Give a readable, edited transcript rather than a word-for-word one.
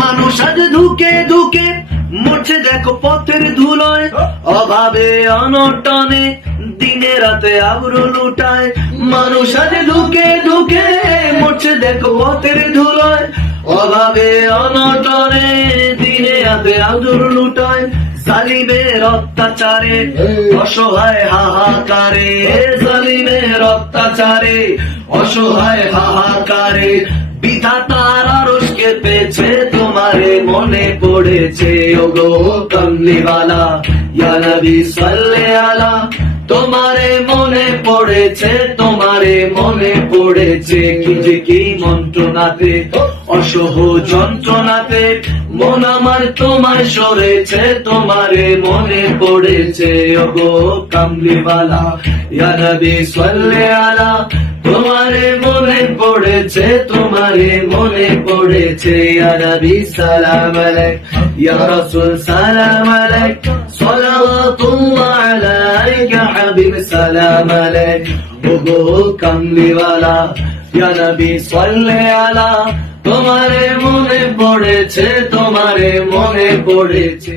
মানুষ আজ ধুকে ধুকে মরছে দেখো পথের ধুলোয়, অভাবে অনটনে দিনে রাতে আবরু লুটায়। মানুষ আজ ধুকে ধুকে মরছে দেখো পথের ধুলোয়, অভাবে অনটনে দিনে রাতে আবরু লুটায়। জালিমের অত্যাচারে অসহায় হাহাকারে, জালিমের অত্যাচারে অসহায় হাহাকারে বিধাতার আরশকে পেয়েছে তোমারে মনে পড়েছে। ওগো কমলিওয়ালা ইয়া নবী সাল্লে আলা, তোমারে মনে পড়েছে, তোমারে মনে পড়েছে। কি যে কি মন্ত্রণাতে অসহ যন্ত্রণাতে মন আমার তোমায় সরেছে, তোমারে মনে পড়েছে। ওগো কামলিওয়ালা ইয়া নবী সাল্লে আলা, তোমারে মনে পড়েছে, তোমারে মনে পড়েছে। ইয়া নবী সালাম আলাইক, ইয়া রাসূল সালাম আলাইক, সালাওয়াতুল্লাহ আলাইকা হাবিব সালাম আলাইক। ওগো কামলিওয়ালা ইয়া নবী সাল্লে আলা, তোমারে মনে পড়েছে, তোমারে মনে পড়েছে।